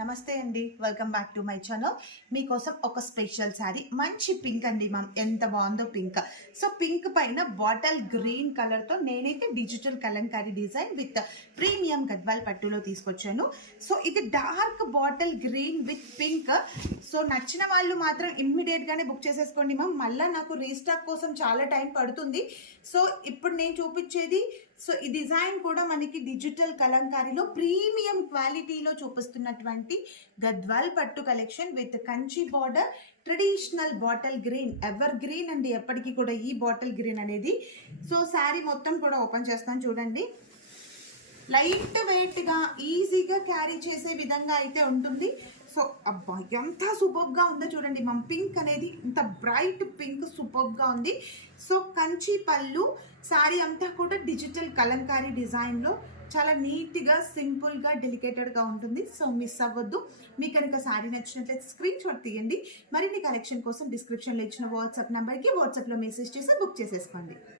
నమస్తే అండి, welcome back to my channel. మీకోసం ఒక స్పెషల్ శారీ, మంచి పింక్ అండి మ్యామ్, ఎంత బాగుందో పింక్. సో పింక్ పైన బాటిల్ గ్రీన్ కలర్తో నేనైతే digital Kalamkari design with premium Gadwal పట్టులో తీసుకొచ్చాను. సో ఇది dark bottle green with pink. So నచ్చిన వాళ్ళు మాత్రం ఇమ్మీడియట్గానే బుక్ చేసేసుకోండి మ్యామ్. మళ్ళీ నాకు రీస్టాక్ కోసం చాలా టైం పడుతుంది. సో ఇప్పుడు నేను చూపించేది, సో ఈ డిజైన్ కూడా మనకి డిజిటల్ కలంకారీలో ప్రీమియం క్వాలిటీలో చూపిస్తున్నటువంటి గద్వాల్ పట్టు collection with Kanchi border, traditional bottle green, ever green అండి ఎప్పటికీ కూడా ఈ బాటిల్ గ్రీన్ అనేది. సో శారీ మొత్తం కూడా ఓపెన్ చేస్తాను చూడండి. లైట్ వెయిట్గా ఈజీగా క్యారీ చేసే విధంగా అయితే ఉంటుంది. సో అబ్బా ఎంత సూపర్గా ఉందో చూడండి మ్యామ్. పింక్ అనేది ఇంత బ్రైట్ పింక్ సూపర్గా ఉంది. సో కంచి పళ్ళు, శారీ అంతా కూడా డిజిటల్ కలంకారీ డిజైన్లో చాలా నీట్గా, సింపుల్గా, డెలికేటెడ్గా ఉంటుంది. సో మిస్ అవ్వద్దు. మీకు కనుక శారీ నచ్చినట్లయితే స్క్రీన్ షాట్ తీయండి. మరిన్ని కలెక్షన్ కోసం డిస్క్రిప్షన్లో ఇచ్చిన వాట్సాప్ నెంబర్కి వాట్సాప్లో మెసేజ్ చేసి బుక్ చేసేసుకోండి.